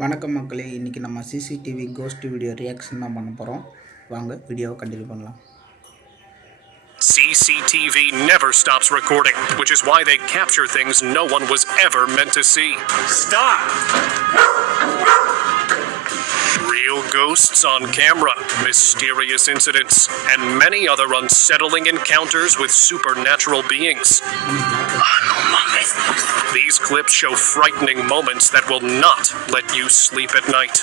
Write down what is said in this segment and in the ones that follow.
வணக்கம் மக்களே, இன்றைக்கி நம்ம CCTV கோஸ்ட் வீடியோ ரியாக்ஷன் தான் பண்ண போகிறோம். வாங்க வீடியோவை கண்டினியூ பண்ணலாம். CCTV never stops recording, which is why they capture things no one was ever meant to see. Stop! Real ghosts on camera, mysterious incidents, and many other unsettling encounters with supernatural beings. These clips show frightening moments that will not let you sleep at night.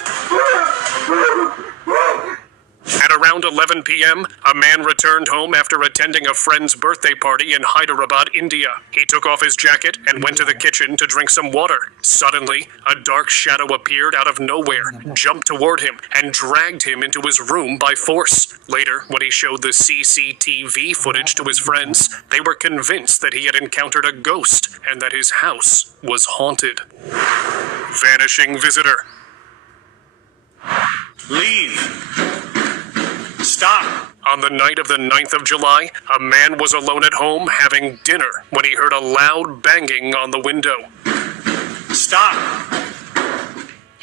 At around 11 p.m., a man returned home after attending a friend's birthday party in Hyderabad, India. He took off his jacket and went to the kitchen to drink some water. Suddenly, a dark shadow appeared out of nowhere, jumped toward him, and dragged him into his room by force. Later, when he showed the CCTV footage to his friends, they were convinced that he had encountered a ghost and that his house was haunted. Vanishing visitor. Leave! Stop! On the night of the 9th of July, a man was alone at home having dinner when he heard a loud banging on the window. Stop!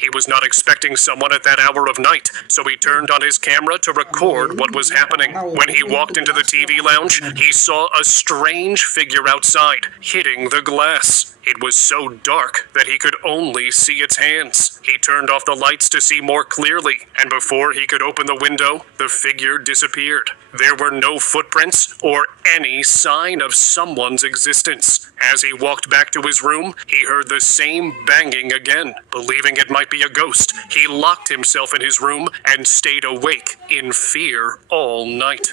He was not expecting someone at that hour of night, so he turned on his camera to record what was happening. When he walked into the TV lounge, he saw a strange figure outside, hitting the glass. It was so dark that he could only see its hands. He turned off the lights to see more clearly, and before he could open the window, the figure disappeared. There were no footprints or any sign of someone's existence. As he walked back to his room, he heard the same banging again. Believing it might be a ghost, he locked himself in his room and stayed awake in fear all night.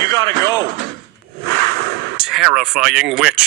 You gotta go! Terrifying witch.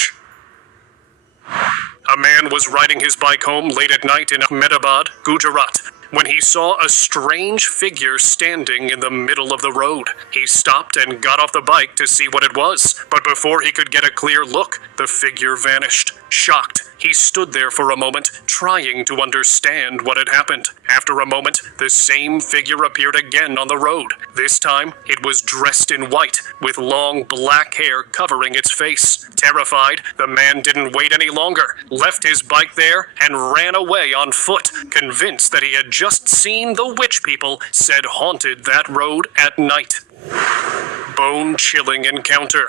A man was riding his bike home late at night in Ahmedabad, Gujarat, when he saw a strange figure standing in the middle of the road. He stopped and got off the bike to see what it was, but before he could get a clear look, the figure vanished. Shocked, he stood there for a moment, trying to understand what had happened. After a moment, the same figure appeared again on the road. This time, it was dressed in white, with long black hair covering its face. Terrified, the man didn't wait any longer, left his bike there, and ran away on foot, convinced that he had just seen the witch people said haunted that road at night. Bone-chilling encounter.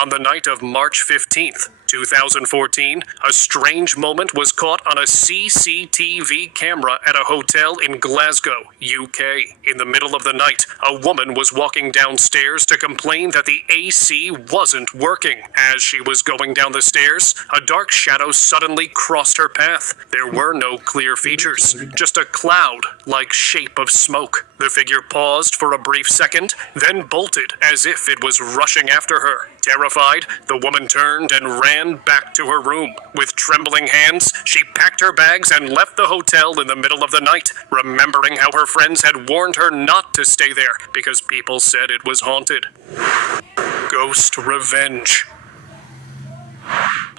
On the night of March 15th, 2014, a strange moment was caught on a CCTV camera at a hotel in Glasgow, UK. In the middle of the night, a woman was walking downstairs to complain that the AC wasn't working. As she was going down the stairs, a dark shadow suddenly crossed her path. There were no clear features, just a cloud-like shape of smoke. The figure paused for a brief second, then bolted as if it was rushing after her. Terrified, the woman turned and ran back to her room. With trembling hands, she packed her bags and left the hotel in the middle of the night, remembering how her friends had warned her not to stay there because people said it was haunted. Ghost revenge.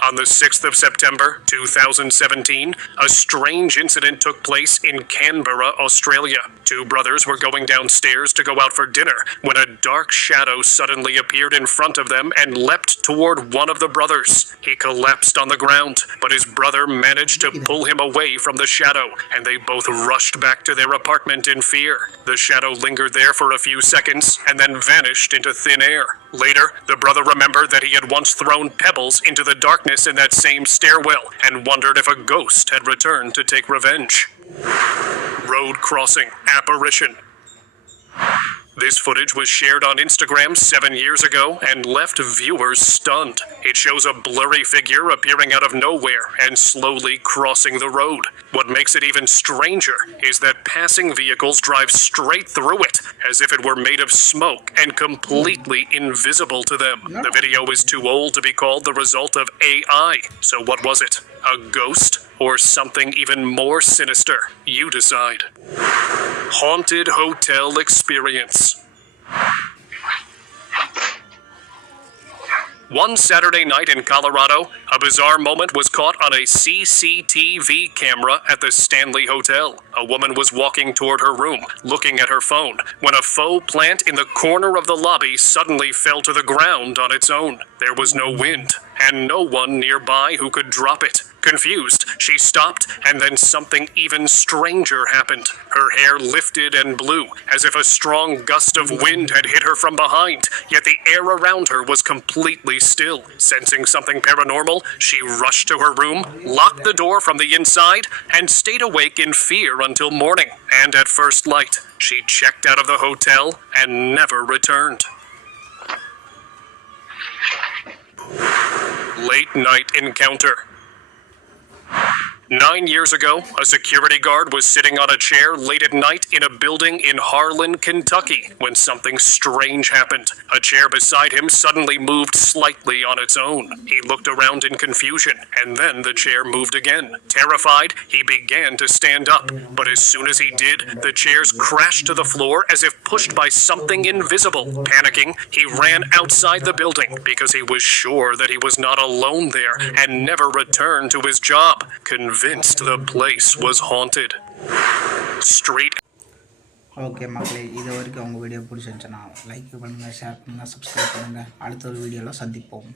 On the 6th of September, 2017, a strange incident took place in Canberra, Australia. Two brothers were going downstairs to go out for dinner when a dark shadow suddenly appeared in front of them and leapt toward one of the brothers. He collapsed on the ground, but his brother managed to pull him away from the shadow, and they both rushed back to their apartment in fear. The shadow lingered there for a few seconds and then vanished into thin air. Later, the brother remembered that he had once thrown pebbles into the darkness in that same stairwell and wondered if a ghost had returned to take revenge. Road crossing apparition. This footage was shared on Instagram 7 years ago and left viewers stunned. It shows a blurry figure appearing out of nowhere and slowly crossing the road. What makes it even stranger is that passing vehicles drive straight through it, as if it were made of smoke and completely invisible to them. The video is too old to be called the result of AI. So what was it? A ghost? Or something even more sinister? You decide. Haunted hotel experience. One Saturday night in Colorado, a bizarre moment was caught on a CCTV camera at the Stanley Hotel. A woman was walking toward her room, looking at her phone, when a faux plant in the corner of the lobby suddenly fell to the ground on its own. There was no wind, and no one nearby who could drop it. Confused, she stopped, and then something even stranger happened. Her hair lifted and blew, as if a strong gust of wind had hit her from behind, yet the air around her was completely still. Sensing something paranormal, she rushed to her room, locked the door from the inside, and stayed awake in fear until morning. And at first light, she checked out of the hotel and never returned. Late night encounter. 9 years ago, a security guard was sitting on a chair late at night in a building in Harlan, Kentucky, when something strange happened. A chair beside him suddenly moved slightly on its own. He looked around in confusion, and then the chair moved again. Terrified, he began to stand up, but as soon as he did, the chairs crashed to the floor as if pushed by something invisible. Panicking, he ran outside the building because he was sure that he was not alone there and never returned to his job. Convinced the place was haunted. Street. Okay மக்களே, இது வரைக்கும் அவங்க video பிடிச்சிருந்துச்சுன்னா like பண்ணுங்கள், share பண்ணுங்கள், subscribe பண்ணுங்கள். அடுத்த ஒரு வீடியோவில் சந்திப்போம்.